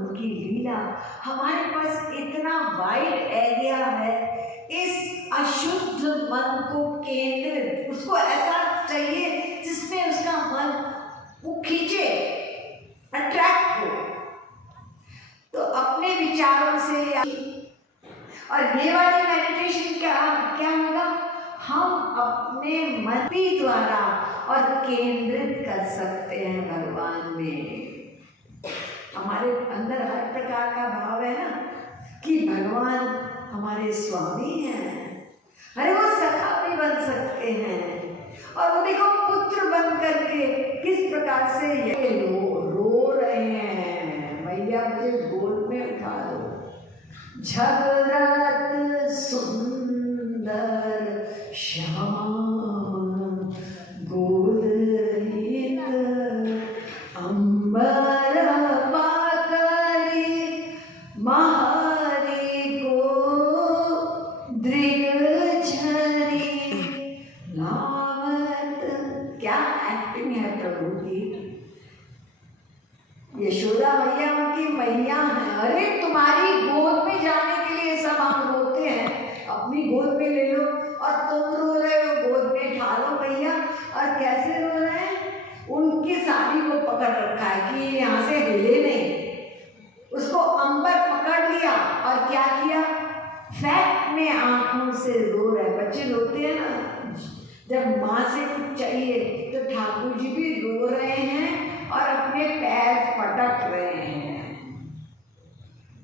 उनकी लीला। हमारे पास इतना वाइड एरिया है, इस अशुद्ध मन को केंद्रित, उसको ऐसा चाहिए जिसमें उसका मन वो खींचे, अट्रैक्ट हो। तो अपने विचारों से, और ये वाली मेडिटेशन क्या होगा, हम अपने मन द्वारा और केंद्रित कर सकते हैं भगवान में। हमारे अंदर हर प्रकार का भाव है ना कि भगवान हमारे स्वामी हैं, अरे वो सखा भी बन सकते हैं। और वो देखो पुत्र बन करके किस प्रकार से ये रो रहे हैं, मैया मुझे गोद में उठा लो। झगरत सुंदर श्याम गोदहित अंबर पाकरी महारी को दृग झरी लावत। क्या एक्टिंग है प्रभु की। यशोदा मैया उनकी मैया है। अरे तुम्हारी गोद में जाने के लिए सब हम रोते हैं, अपनी गोद में ले लो, और तुम रो रहे हो गोद में उठा लो मैया। और कैसे रो रहे हैं, उनकी साड़ी को पकड़ रखा है कि यहाँ से हिले नहीं। उसको अंबर पकड़ लिया और क्या किया, फैक्ट में आंखों से रो रहे। बच्चे रोते हैं ना जब माँ से कुछ चाहिए, तो ठाकुर जी भी रो रहे हैं और अपने पैर पटक रहे हैं।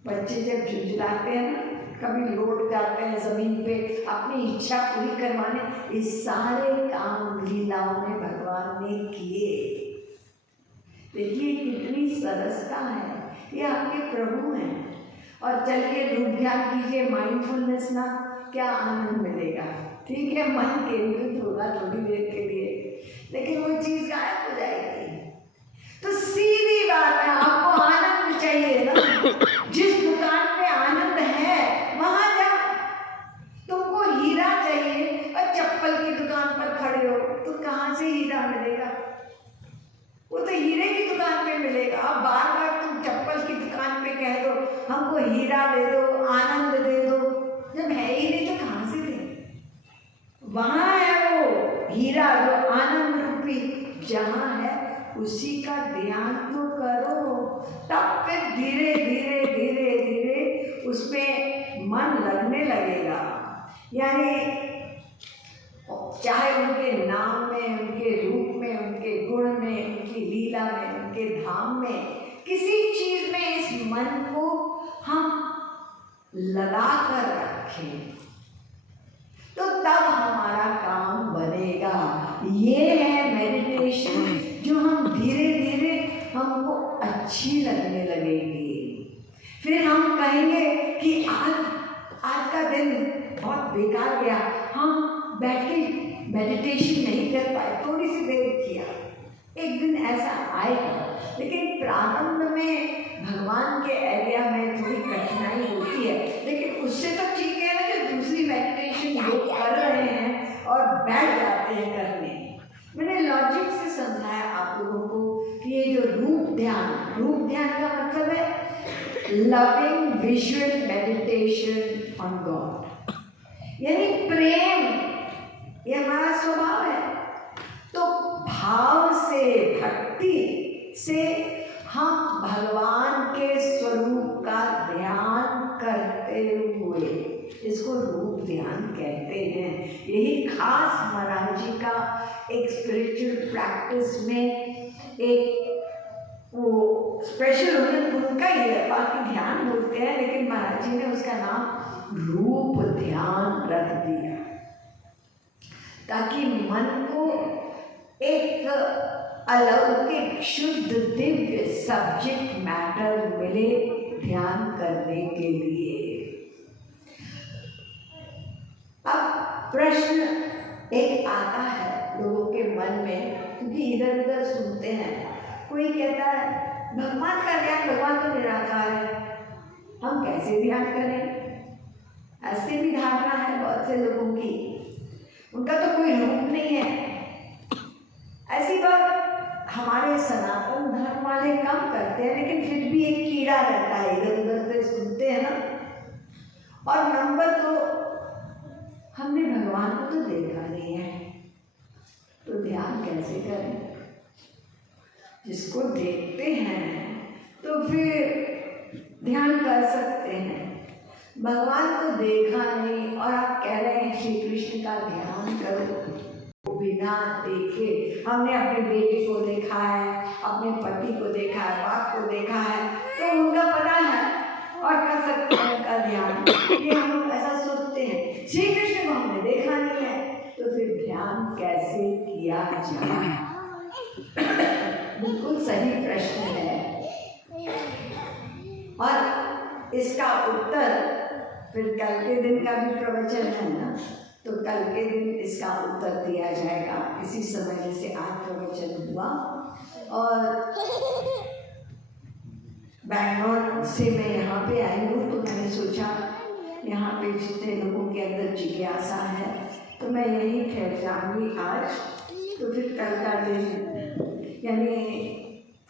बच्चे जब झुंझलाते हैं ना, कभी लौट जाते हैं जमीन पे अपनी इच्छा पूरी करवाने, इस सारे काम लीलाओं में भगवान ने किए। देखिए कितनी सरसता है, ये आपके प्रभु हैं। और चलिए रूप ध्यान कीजिए, माइंडफुलनेस ना, क्या आनंद मिलेगा। ठीक है, मन केंद्रित होगा थोड़ी देर के लिए, लेकिन वो चीज गायब हो जाएगी। तो सीधी बात है, आपको आनंद चाहिए ना, जिस दुकान पे आनंद है वहां जाओ। तुमको हीरा चाहिए और चप्पल की दुकान पर खड़े हो, तो कहाँ से हीरा मिलेगा, वो तो हीरे की दुकान पे मिलेगा। अब बार बार तुम चप्पल की दुकान पे कह दो हमको हीरा दे दो, आनंद दे दो, जब है ही नहीं तो कहाँ से दे। वहां है वो हीरा जो आनंद रूपी, जहां है उसी का ध्यान तो करो, तब फिर धीरे धीरे धीरे धीरे उसमें मन लगने लगेगा। यानी चाहे उनके नाम में, उनके रूप में, उनके गुण में, उनकी लीला में, उनके धाम में, किसी चीज में इस मन को हम लगा कर रखें तो तब हमारा काम बनेगा। ये है मेडिटेशन जो हम धीरे धीरे हमको अच्छी लगने लगेगी। फिर हम कहेंगे कि आज का दिन बहुत बेकार गया, हम बैठ के मेडिटेशन नहीं कर पाए, थोड़ी सी देर किया। एक दिन ऐसा आएगा, लेकिन प्रारंभ में भगवान के एरिया में थोड़ी कठिनाई होती है, लेकिन उससे तो ठीक है ना कि दूसरी मेडिटेशन लोग कर रहे हैं और बैठ जाते हैं करने। मैंने लॉजिक से समझाया आप लोगों को कि ये जो रूप ध्यान का मतलब है loving visual meditation on God, यानी प्रेम, ये हमारा स्वभाव है। तो भाव से, भक्ति से हम भगवान के स्वरूप का ध्यान करते हुए, इसको रूप ध्यान कहते हैं। यही खास महाराज जी का एक स्पिरिचुअल प्रैक्टिस में एक वो स्पेशल उनका ही है, बाकी ध्यान बोलते हैं, लेकिन महाराज जी ने उसका नाम रूप ध्यान रख दिया, ताकि मन को एक अलौकिक शुद्ध दिव्य सब्जेक्ट मैटर मिले ध्यान करने के लिए। अब प्रश्न एक आता है लोगों के मन में, क्योंकि इधर उधर सुनते हैं, कोई कहता है भगवान का ध्यान, भगवान तो निराकार है, हम कैसे ध्यान करें। ऐसे भी धारणा है बहुत से लोगों की, उनका तो कोई रूप नहीं है। ऐसी बात हमारे सनातन धर्म वाले कम करते हैं, लेकिन फिर भी एक कीड़ा रहता है, इधर उधर से सुनते हैं ना। और नंबर 2, हमने भगवान को तो देखा नहीं है, तो ध्यान कैसे करें? जिसको देखते हैं तो फिर ध्यान कर सकते हैं। भगवान को देखा नहीं और आप कह रहे हैं श्री कृष्ण का ध्यान करो। बिना देखे हमने अपने बेटे को देखा है, अपने पति को देखा है, बाप को देखा है, तो उनका पता है और कर सकते हैं उनका ध्यान। कि हम लोग ऐसा सोचते हैं श्री कृष्ण को हमने देखा नहीं है, तो फिर ध्यान कैसे किया जाए? बिल्कुल सही प्रश्न है। और इसका उत्तर फिर कल के दिन का भी प्रवचन है ना, तो कल के दिन इसका उत्तर दिया जाएगा इसी समय जैसे आज प्रवचन हुआ। और बैंगलोर से मैं यहाँ पे आई हूँ, तो मैंने सोचा यहाँ पे जितने लोगों के अंदर जिज्ञासा है तो मैं यहीं ठहर जाऊँगी आज। तो फिर कल का दिन यानी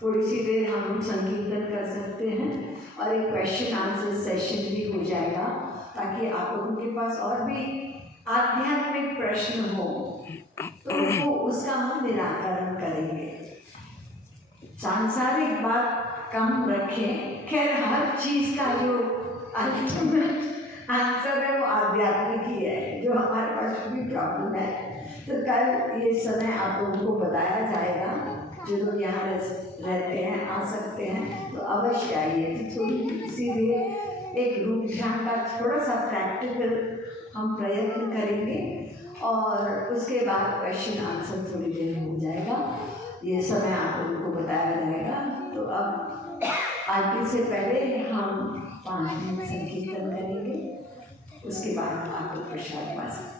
थोड़ी सी देर हम संकीर्तन कर सकते हैं और एक क्वेश्चन आंसर सेशन भी हो जाएगा, ताकि आप लोगों के पास और भी आध्यात्मिक प्रश्न हो तो वो उसका हम निराकरण करेंगे। सांसारिक बात कम रखें। खैर हर चीज़ का जो अल्टीमेट आंसर है वो आध्यात्मिक ही है, जो हमारे पास भी प्रॉब्लम है। तो कल ये समय आप लोगों को बताया जाएगा। जो लोग यहाँ रहते हैं, आ सकते हैं तो अवश्य आइए। तो थोड़ी इसीलिए एक रूप ध्यान का थोड़ा सा प्रैक्टिकल हम प्रयत्न करेंगे और उसके बाद क्वेश्चन आंसर थोड़ी देर हो जाएगा। ये समय आप लोगों को बताया जाएगा। तो अब आरती से पहले हम 5 मिनट संकीर्तन करेंगे, उसके बाद आप लोग प्रसाद पा सकते हैं।